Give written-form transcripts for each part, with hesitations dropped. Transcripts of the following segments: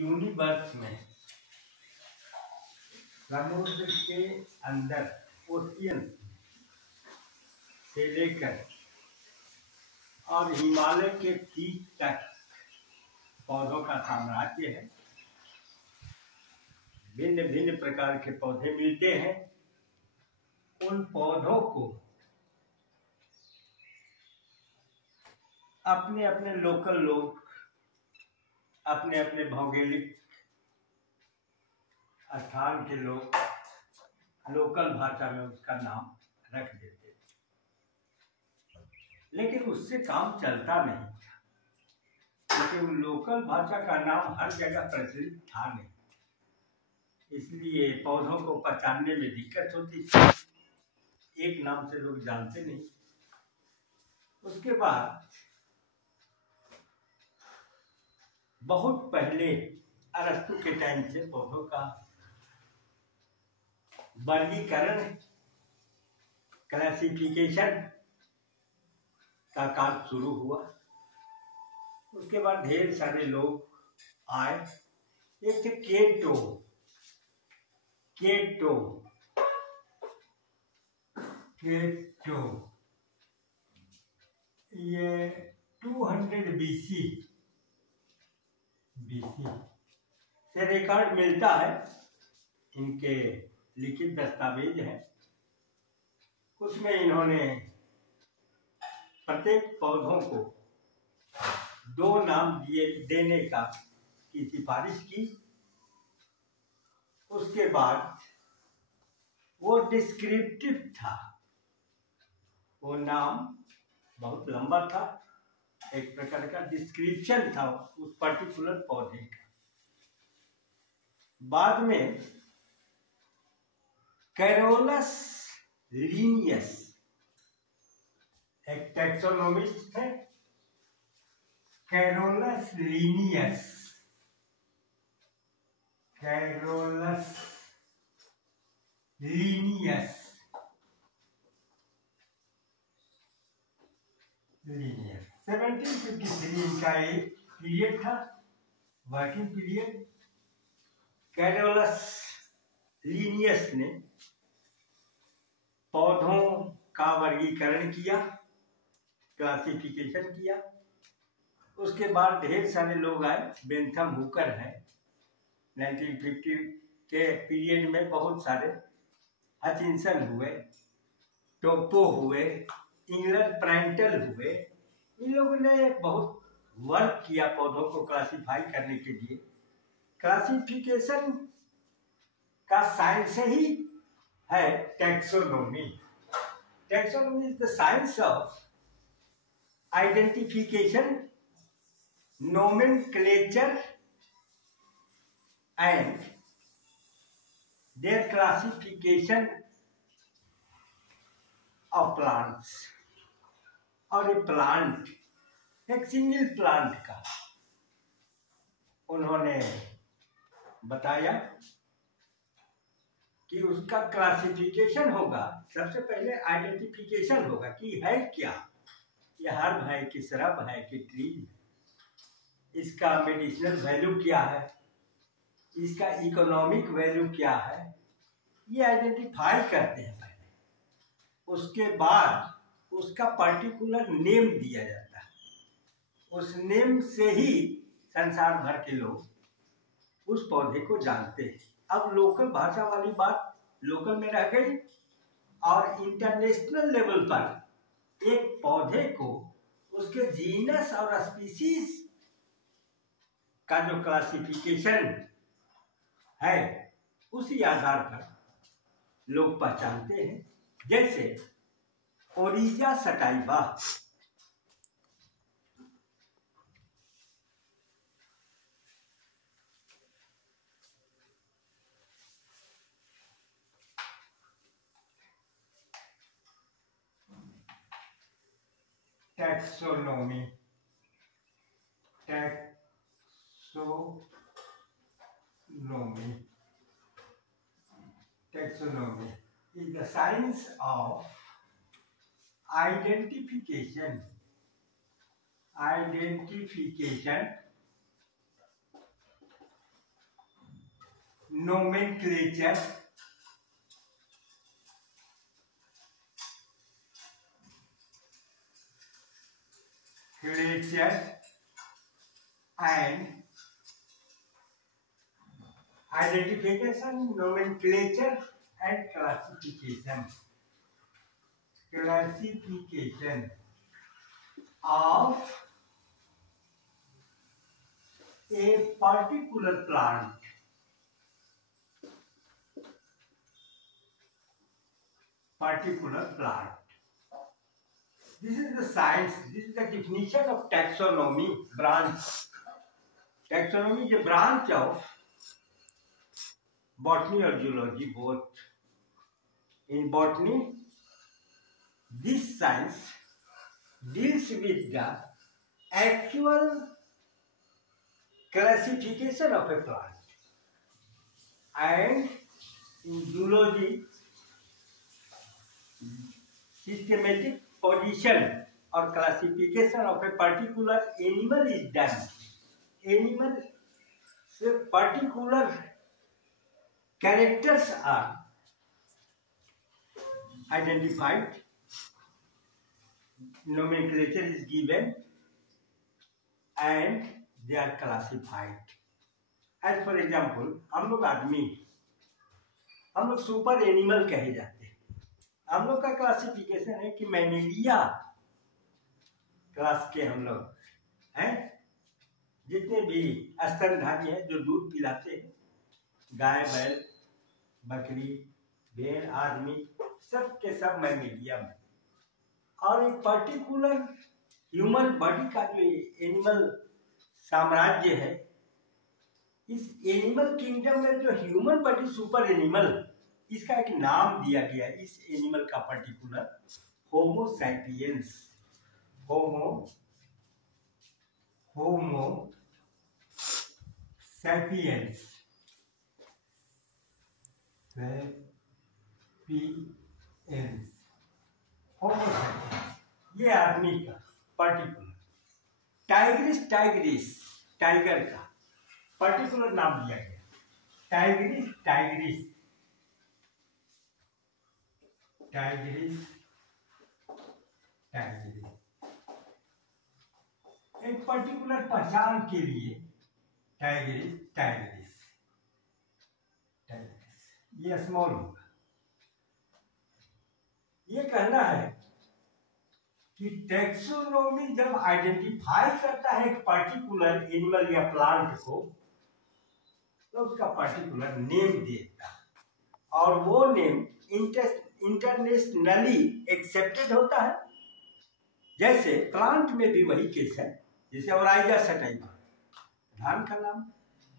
Universe में समुद्र के अंदर ओशियन से लेकर और हिमालय के पीक तक पौधों का साम्राज्य है। भिन्न भिन्न प्रकार के पौधे मिलते हैं। उन पौधों को अपने अपने लोकल लोग अपने अपने भौगोलिक स्थान के लोग लोकल भाषा में उसका नाम रख देते थे, लेकिन उससे काम चलता नहीं था, क्योंकि लोकल भाषा का नाम हर जगह प्रचलित था नहीं, इसलिए पौधों को पहचानने में दिक्कत होती थी। एक नाम से लोग जानते नहीं। उसके बाद बहुत पहले अरस्तु के टाइम से पौधों का वर्गीकरण क्लासिफिकेशन का काम शुरू हुआ। उसके बाद ढेर सारे लोग आए। एक थे केटो ये 200 BC से रिकॉर्ड मिलता है। इनके लिखित दस्तावेज है। उसमें इन्होंने प्रत्येक पौधों को 2 नाम देने की सिफारिश की। उसके बाद वो डिस्क्रिप्टिव था, वो नाम बहुत लंबा था, एक प्रकार का डिस्क्रिप्शन था उस पर्टिकुलर पौधे का। बाद में कैरोलस लीनियस एक टैक्सोनोमिस्ट थे, कैरोलस लीनियस लीनियस 1753 इनका एक पीरियड था, वर्किंग पीरियड। कैरोलस लीनियस ने पौधों का वर्गीकरण किया, क्लासिफिकेशन किया। उसके बाद ढेर सारे लोग आए। बेंथम हुकर है, 1950 के पीरियड में बहुत सारे, हचिंसन हुए, टोपो हुए, इंग्लैंड प्राइंटल हुए। इन लोगों ने बहुत वर्क किया पौधों को क्लासिफाई करने के लिए। क्लासिफिकेशन का साइंस ही है taxonomy. Taxonomy is the science of identification, nomenclature and their classification of plants। और ये प्लांट, एक सिंगल प्लांट का उन्होंने बताया कि उसका क्लासिफिकेशन होगा। सबसे पहले आइडेंटिफिकेशन होगा कि है क्या, ये हर्ब है कि श्रब है कि ट्री है, इसका मेडिसिनल वैल्यू क्या है, इसका इकोनॉमिक वैल्यू क्या है, ये आइडेंटिफाई करते हैं पहले। उसके बाद उसका पर्टिकुलर नेम दिया जाता है। उस नेम से ही संसार भर के लोग उस पौधे को जानते हैं। अब लोकल भाषा वाली बात लोकल में रह गई, और इंटरनेशनल लेवल पर एक पौधे को उसके जीनस और स्पीसीज का जो क्लासिफिकेशन है उसी आधार पर लोग पहचानते हैं। जैसे Oryza sativa, taxonomy is the science of identification nomenclature and identification, nomenclature and classification of a particular plant. This is the science, this is the definition of taxonomy branch. Taxonomy is a branch of botany or zoology, both. In botany, this science deals with the actual classification of a plant, and in zoology, systematic position or classification of a particular animal is done. Animal से particular characters are identified, nomenclature is given, and they are classified. As for example, हम लोग आदमी, हम लोग super animal कहे जाते हैं. हम लोग का क्लासिफिकेशन है कि मैमेलिया क्लास के हम लोग हैं. जितने भी स्तनधारी हैं जो दूध पिलाते हैं, गाय, बैल, बकरी, भेड़, आदमी, सब के सब मैमेलिया में. और एक पर्टिकुलर ह्यूमन बॉडी का जो एनिमल साम्राज्य है, इस एनिमल किंगडम में जो ह्यूमन बॉडी सुपर एनिमल, इसका एक नाम दिया गया है इस एनिमल का particular, Homo sapiens. Homo sapiens Homo sapiens, ये आदमी का पर्टिकुलर. टाइग्रिस टाइगर का पर्टिकुलर नाम दिया गया. टाइग्रिस एक पर्टिकुलर पहचान के लिए टाइग्रिस ये स्मॉल होगा. ये कहना है कि टैक्सोनॉमी जब आइडेंटिफाई करता है एक पर्टिकुलर एनिमल या प्लांट को, तो उसका पर्टिकुलर नेम देता है, और वो नेम इंटरनेशनली एक्सेप्टेड होता है. जैसे प्लांट में भी वही केस है. जैसे ओराइजा सटाइवा धान का नाम,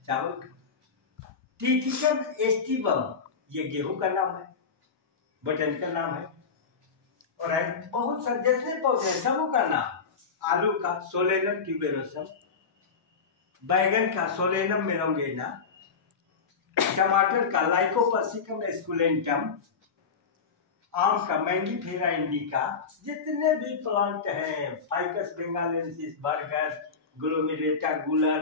चावल का. ट्रिटिकम एस्टिवम ये गेहूं का नाम है, बोटेनिकल नाम है. और बहुत सारे जितने पौधे हैं सबों का नाम, आलू का सोलेनम ट्यूबेरोसम, बैगन का सोलेनम मेलोंगेना, टमाटर का लाइकोपर्सिकम एस्कुलेंटम, आम का मैंगीफेरा इंडिका, जितने भी प्लांट हैं, फाइकस बेंगालेंसिस, बर्गर, ग्लोमेरेटा गुलर,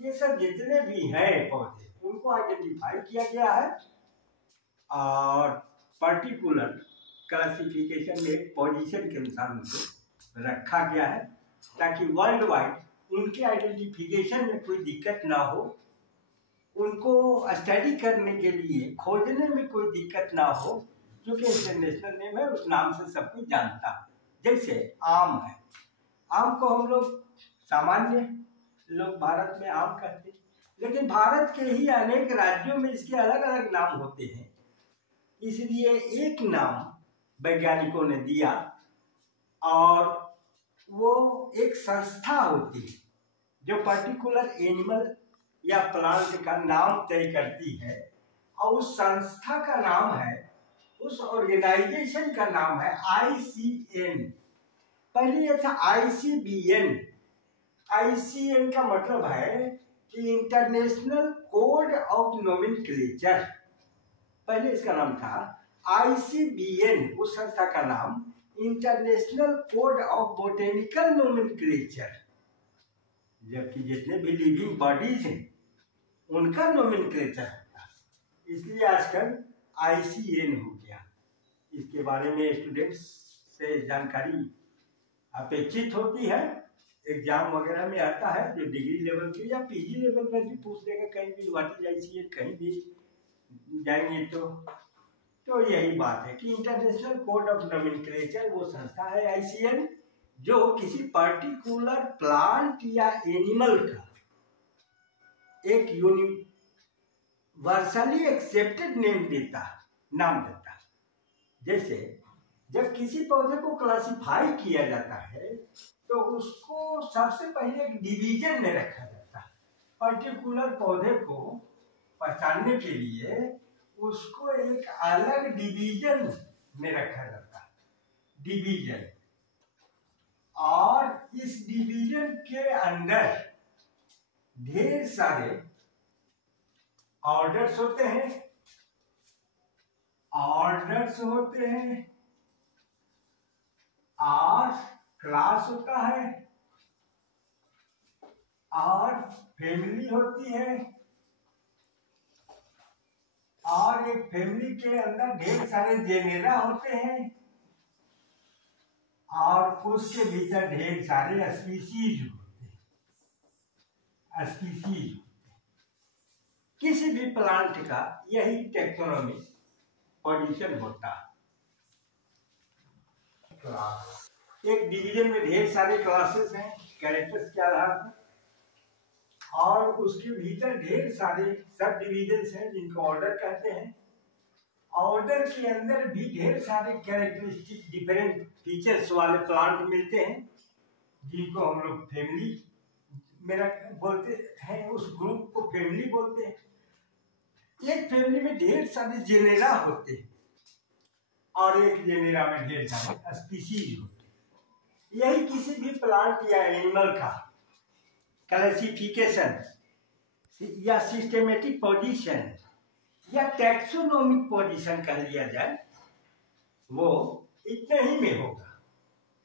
ये सब जितने भी हैं पौधे, उनको आइडेंटिफाई किया गया है और पर्टिकुलर क्लासिफिकेशन में पोजीशन के अनुसार उनको रखा गया है, ताकि वर्ल्ड वाइड उनके आइडेंटिफिकेशन में कोई दिक्कत ना हो, उनको स्टडी करने के लिए खोजने में कोई दिक्कत ना हो, क्योंकि इंटरनेशनल नेम है, उस नाम से सब कुछ जानता है. जैसे आम है, आम को हम लोग सामान्य लोग भारत में आम कहते हैं, लेकिन भारत के ही अनेक राज्यों में इसके अलग अलग नाम होते हैं. इसलिए एक नाम वैज्ञानिकों ने दिया, और वो एक संस्था होती है जो पर्टिकुलर एनिमल या प्लांट का नाम तय करती है, और उस संस्था का नाम है, उस ऑर्गेनाइजेशन का नाम है ICN. पहले ये था ICBN. ICN का मतलब है कि इंटरनेशनल कोड ऑफ नोमेनक्लेचर. पहले इसका नाम था ICBN, उस संस्था का नाम international code of botanical nomenclature. जबकि जितने भी लिविंग बॉडीज हैं उनका नोमेनक्लेचर होता है. इसलिए आजकल ICN हो गया। इसके बारे में स्टूडेंट्स से जानकारी अपेक्षित होती है, एग्जाम वगैरह में आता है, जो डिग्री लेवल के या PG लेवल में भी पूछ देगा, कहीं भी व्हाट इज ICN, कहीं भी जाएंगे तो यही बात है कि इंटरनेशनल कोड ऑफ नोमेनक्लेचर वो संस्था है ICN, जो किसी पर्टिकुलर प्लांट या एनिमल का एक यूनिवर्सली एक्सेप्टेड नाम देता है। जैसे जब किसी पौधे को क्लासिफाई किया जाता है तो उसको सबसे पहले एक डिवीजन में रखा जाता है। पर्टिकुलर पौधे को पहचानने के लिए उसको एक अलग डिवीजन में रखा जाता है, डिवीजन। और इस डिवीजन के अंदर ढेर सारे ऑर्डर्स होते हैं, और क्लास होता है, और फैमिली होती है, और एक फैमिली के अंदर ढेर सारे जेनेरा होते हैं, और उसके भीतर ढेर सारे स्पीशीज होते हैं। स्पीशीज किसी भी प्लांट का यही टैक्सोनॉमी पोजीशन होता है। क्लास, एक डिवीजन में ढेर सारे क्लासेस हैं कैरेक्टर्स के आधार पर, और उसके भीतर ढेर सारे सब डिवीजन्स हैं जिनको ऑर्डर कहते हैं। ऑर्डर के अंदर भी ढेर सारे कैरेक्टरिस्टिक डिफरेंट फीचर्स वाले प्लांट मिलते हैं, जिनको हम लोग फैमिली में बोलते हैं, उस ग्रुप को फैमिली बोलते हैं। एक फैमिली में ढेर सारे जेनेरा होते हैं, और एक जेनेरा में ढेर सारे स्पीशीज होते हैं। यही किसी भी प्लांट या एनिमल का क्लासिफिकेशन या सिस्टेमेटिक पोजीशन या टैक्सोनॉमिक पोजीशन कह लिया जाए, वो इतने ही में होगा,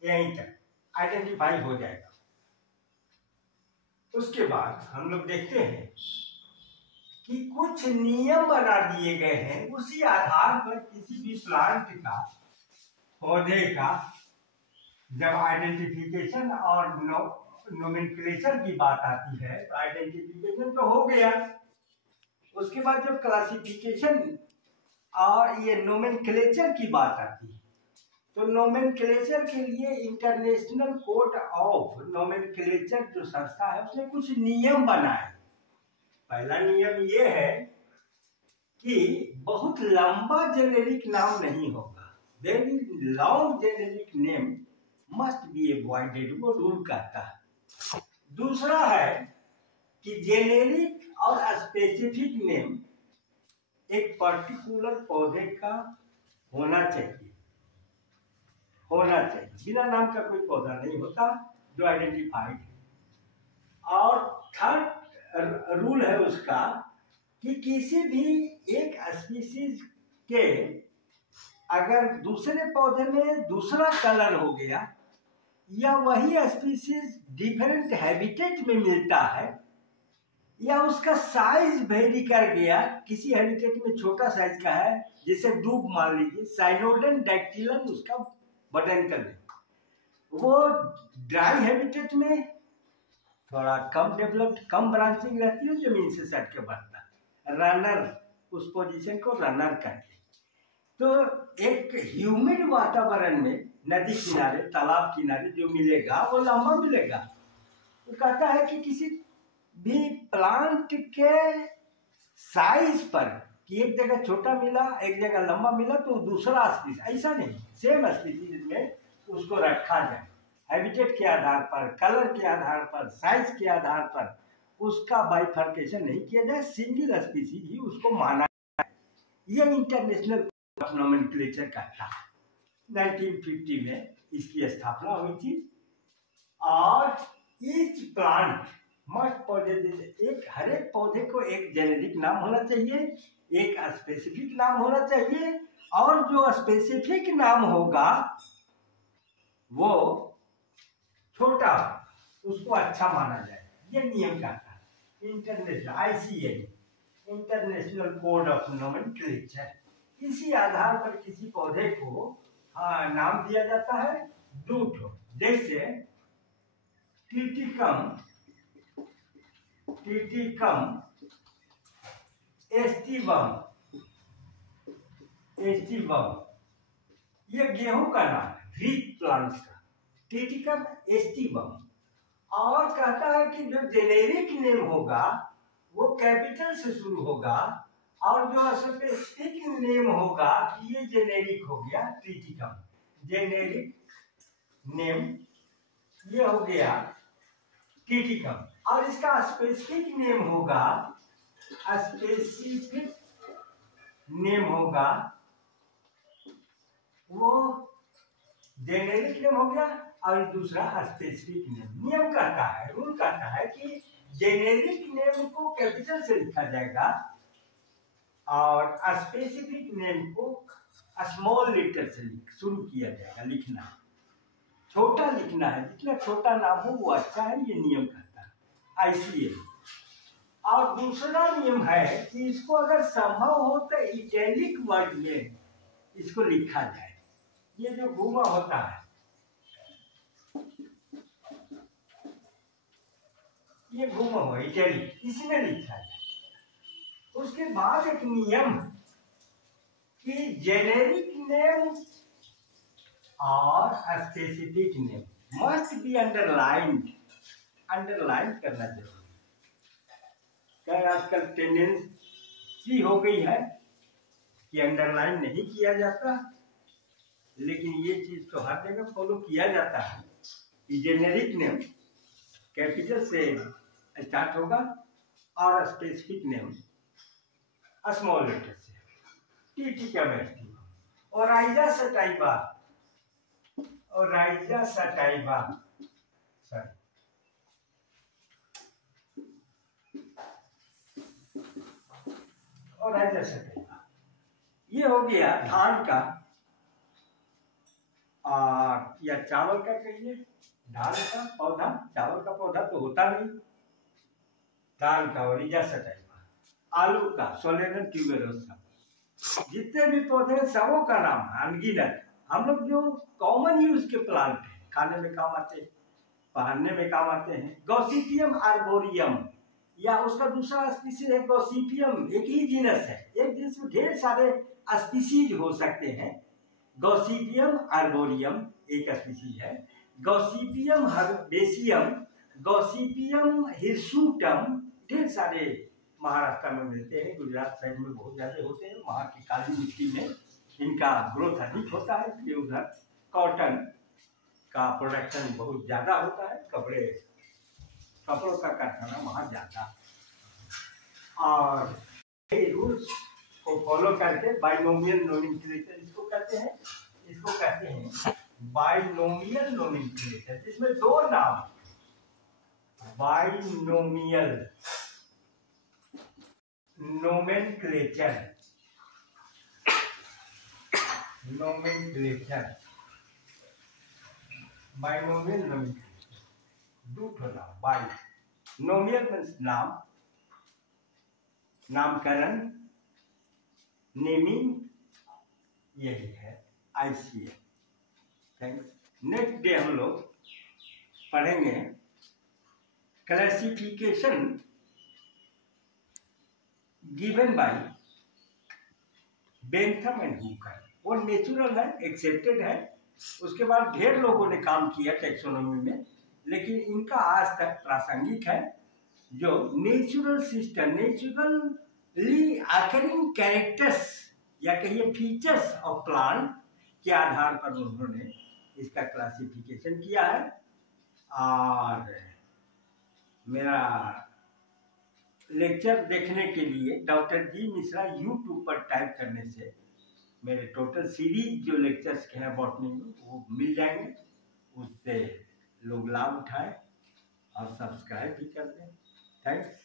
यहीं तक आइडेंटिफाई हो जाएगा। उसके बाद हम लोग देखते हैं कि कुछ नियम बना दिए गए हैं, उसी आधार पर किसी भी प्लांट का, पौधे का जब आइडेंटिफिकेशन और नोमेनक्लेचर की बात आती है तो आइडेंटिफिकेशन तो हो गया, उसके बाद जब क्लासिफिकेशन और ये नोमेनक्लेचर की बात आती है तो नोमेनक्लेचर के लिए इंटरनेशनल कोड ऑफ नोमेनक्लेचर जो संस्था है उसने कुछ नियम बनाए। पहला नियम ये है कि बहुत लंबा जेनेरिक नाम नहीं होगा, very long generic name must be avoided, वो रूल कहता है। दूसरा है कि जेनेरिक और स्पेसिफिक नेम एक पर्टिकुलर पौधे का होना चाहिए, बिना नाम का कोई पौधा नहीं होता जो आइडेंटिफाइड है। और थर्ड रूल है उसका कि किसी भी एक स्पीशीज के अगर दूसरे पौधे में दूसरा कलर हो गया या वही स्पीशीज डिफरेंट हैबिटेट में मिलता है या उसका साइज वेरी कर गया, किसी हैबिटेट में छोटा साइज का है, जैसे दूब मान लीजिए, साइनोडेन डैक्टिलम उसका बोटेनिकल नेम, वो ड्राई हैबिटेट में थोड़ा कम डेवलप्ड, कम ब्रांचिंग रहती है, जमीन से सट के बढ़ता है, रनर, उस पोजीशन को रनर कहते हैं। तो एक ह्यूमिड वातावरण में नदी किनारे, तालाब किनारे जो मिलेगा वो लंबा मिलेगा। वो कहता है कि किसी भी प्लांट के साइज पर कि एक जगह छोटा मिला, एक जगह लंबा मिला तो दूसरा स्पीशीज, ऐसा नहीं, सेम स्पीशीज में उसको रखा जाए, हैबिटेट के आधार पर, कलर के आधार पर, साइज के आधार पर उसका बाइफर्केशन नहीं किया जाए, सिंगल स्पीशीज ही उसको माना जाए। यह इंटरनेशनल नोमेनक्लेचर कहता है। 1950 में इसकी स्थापना हुई थी। और ईच प्लांट मस्ट पौधे, एक हर एक पौधे को एक जेनेरिक नाम होना चाहिए, एक स्पेसिफिक नाम होना चाहिए, और जो स्पेसिफिक नाम होगा वो छोटा, उसको अच्छा माना जाए। ये नियम कहता है international ICN। International code of nomenclature. इसी आधार पर किसी पौधे को नाम दिया जाता है दो ठो, जैसे टिटिकम एस्टिवम, ये गेहूं का नाम है, व्हीट प्लांट्स का, टिटिकम एस्टिवम। और कहता है कि जो जेनेरिक नेम होगा वो कैपिटल से शुरू होगा, और जो स्पेसिफिक नेम होगा, ये जेनेरिक हो गया टिटिकम, जेनेरिक नेम ये हो गया टिटिकम, और इसका स्पेसिफिक नेम होगा, स्पेसिफिक नेम होगा वो जेनेरिक नेम हो गया, और दूसरा स्पेसिफिक नेम। नियम कहता है, रूल कहता है कि जेनेरिक नेम को कैपिटल से लिखा जाएगा और स्पेसिफिक नेम को स्मॉल लेटर से शुरू किया जाएगा लिखना, छोटा लिखना है, जितना छोटा नाम हो वो अच्छा है, ये नियम कहता है ICA। और दूसरा नियम है कि इसको अगर संभव हो तो इटैलिक वर्ड में इसको लिखा जाए। ये जो घुमा होता है ये घुमा हुआ इटैलिक, इसमें लिखा जाए। उसके बाद एक नियम कि जेनेरिक नेम और specific name must be underlined करना जरूरी। क्या आजकल टेंडेंसी हो गई है कि अंडरलाइन नहीं किया जाता, लेकिन ये चीज तो हर जगह फॉलो किया जाता है कि जेनेरिक नेम कैपिटल से स्टार्ट होगा और स्पेसिफिक नेम स्मॉल लेटर से। टिटिकम एस्टिवम, ओराइजा सटाइवा, ये हो गया धान का या चावल का, कहिए धान का पौधा, चावल का पौधा तो होता नहीं, धान का ओरिजा सटाइवा, आलू का सोलेनम ट्यूबेरोसा, जितने भी पौधे सबों का नाम है अनगिनत। हम लोग जो कॉमन यूज के प्लांट है, खाने में काम आते हैं, पहनने में काम आते हैं, गॉसिपियम आर्बोरियम, या उसका दूसरा स्पीसीज है गॉसिपियम, एक ही जीनस है, एक जीनस में ढेर सारे स्पीसीज हो सकते हैं। गॉसिपियम आर्बोरियम एक स्पीसीज है, गॉसिपियम हर्बेसियम, गॉसिपियम हिरसुटम, ढेर सारे महाराष्ट्र में मिलते हैं, गुजरात साइड में बहुत ज्यादा होते हैं, वहाँ की काली मिट्टी में इनका ग्रोथ अधिक होता है, इसलिए उधर कॉटन का प्रोडक्शन बहुत ज्यादा होता है, कपड़ों का कारखाना वहाँ ज्यादा। और रूल्स को फॉलो करके बाइनोमियल नोमेनक्लेचर इसको कहते हैं बाइनोमियल नोमेनक्लेचर, जिसमें दो नाम, बाइनोमियल नोमेनक्लेचर, बाइनोमियल नोमेनक्लेचर, दो नाम, बाइनोमियल मीन्स नाम, नामकरण, नेमिंग, यही है ICA। थैंक्स। नेक्स्ट डे हम लोग पढ़ेंगे classification given by Bentham and Hooker. वो नेचुरल है, एक्सेप्टेड है, उसके बाद ढेर लोगों ने काम किया टेक्सोनोमी में, लेकिन इनका आज तक प्रासंगिक है। जो natural system, naturally occurring characters या कहिए फीचर्स ऑफ प्लांट के आधार पर उन्होंने इसका क्लासिफिकेशन किया है। और मेरा लेक्चर देखने के लिए डॉक्टर जी मिश्रा यूट्यूब पर टाइप करने से मेरे टोटल सीरीज जो लेक्चर्स के हैं बॉटनी में वो मिल जाएंगे, उससे लोग लाभ उठाएं और सब्सक्राइब भी कर दें। थैंक्स।